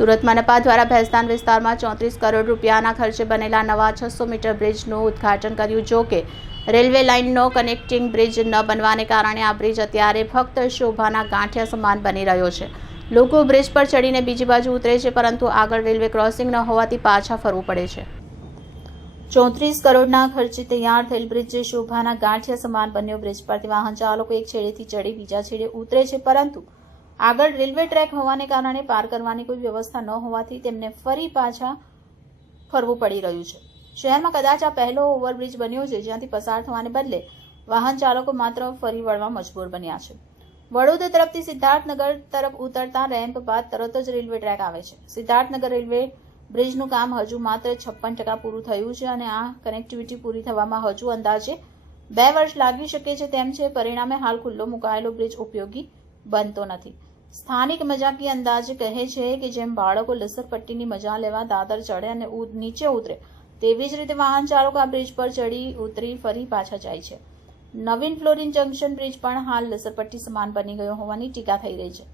સુરત મનપા દ્વારા ભેસ્તાન વિસ્તારમાં 34 કરોડ રૂપિયાના ખર્ચે બનેલા નવા 600 મીટર બ્રિજનું ઉદ્ઘાટન કર્યું. જો કે રેલવે લાઇનનો કનેક્ટિંગ બ્રિજ ન બનવાને કારણે આ બ્રિજ અત્યારે ફક્ત શોભાના ગાંઠિયા સમાન બની રહ્યો છે. લોકો બ્રિજ પર ચડીને બીજી બાજુ ઉતરે છે, પરંતુ આગળ રેલવે ક્રોસિંગ ન હોવાથી પાછા ફરવું પડે છે. 34 કરોડના ખર્ચે તૈયાર થયેલ બ્રિજ શોભાના ગાંઠિયા સમાન બન્યો. બ્રિજ પરથી વાહન ચાલકો એક છેડેથી ચડી બીજા છેડે ઉતરે છે, પરંતુ આગળ રેલવે ટ્રેક હોવાને કારણે પાર કરવાની કોઈ વ્યવસ્થા ન હોવાથી તેમને ફરી પાછા ફરવું પડી રહ્યું છે. શહેરમાં કદાચ આ પહેલો ઓવરબ્રિજ બન્યો છે જ્યાંથી પસાર થવાને બદલે વાહન ચાલકો માત્ર ફરી વળવા મજબૂર બન્યા છે. વડોદ તરફથી સિદ્ધાર્થનગર તરફ ઉતરતા રેમ્પ બાદ તરત જ રેલવે ટ્રેક આવે છે. સિદ્ધાર્થનગર રેલવે બ્રિજનું કામ હજુ માત્ર 56% પૂરું થયું છે અને આ કનેક્ટિવિટી પૂરી થવામાં હજુ અંદાજે 2 વર્ષ લાગી શકે છે તેમ છે. પરિણામે હાલ ખુલ્લો મુકાયેલો બ્રિજ ઉપયોગી બનતો નથી. સ્થાનિક મજાકી અંદાજે કહે છે કે જેમ બાળકો લસરપટ્ટીની મજા લેવા દાદર ચડે અને નીચે ઉતરે, તેવી જ રીતે વાહન ચાલકો આ બ્રિજ પર ચડી ઉતરી ફરી પાછા જાય છે. નવીન ફ્લોરિન જંકશન બ્રિજ પણ હાલ લસરપટ્ટી સમાન બની ગયો હોવાની ટીકા થઈ રહી છે.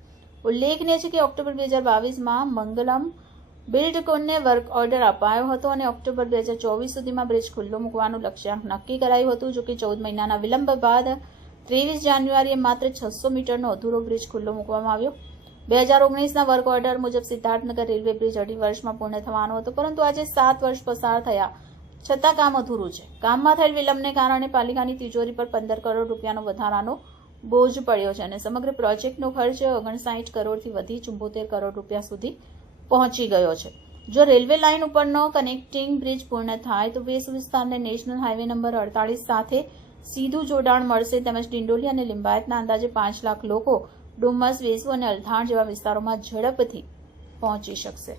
ઉલ્લેખનીય છે કે ઓક્ટોબર 2022માં મંગલમ બિલ્ડકોનને વર્ક ઓર્ડર અપાયો હતો અને ઓક્ટોબર 2024 સુધીમાં બ્રિજ ખુલ્લો મૂકવાનું લક્ષ્યાંક નક્કી કરાયું હતું. જોકે 14 મહિનાના વિલંબ બાદ 23 જાન્યુઆરીએ માત્ર 600 મીટરનો અધૂરો બ્રિજ ખુલ્લો મૂકવામાં આવ્યો. 2019ના વર્ક ઓર્ડર મુજબ સિદ્ધાર્થનગર રેલવે બ્રિજ 2.5 વર્ષમાં પૂર્ણ થવાનો હતો, પરંતુ આજે 7 વર્ષ પસાર થયા છતાં કામ અધૂરું છે. કામમાં થયેલ વિલંબને કારણે પાલિકાની તિજોરી પર 15 કરોડ રૂપિયાનો વધારાનો બોજ પડ્યો છે અને સમગ્ર પ્રોજેક્ટનો ખર્ચ 59 કરોડથી વધી 74 કરોડ રૂપિયા સુધી પહોંચી ગયો છે. જો રેલવે લાઇન ઉપરનો કનેક્ટિંગ બ્રિજ પૂર્ણ થાય તો વેસ વિસ્તારને નેશનલ હાઈવે નંબર 48 સાથે સીધું જોડાણ મળશે, તેમજ ડિંડોલી અને લિંબાયતના અંદાજે 5 લાખ લોકો ડુમસ, વેસુ અને અલથાણ જેવા વિસ્તારોમાં ઝડપથી પહોંચી શકશે.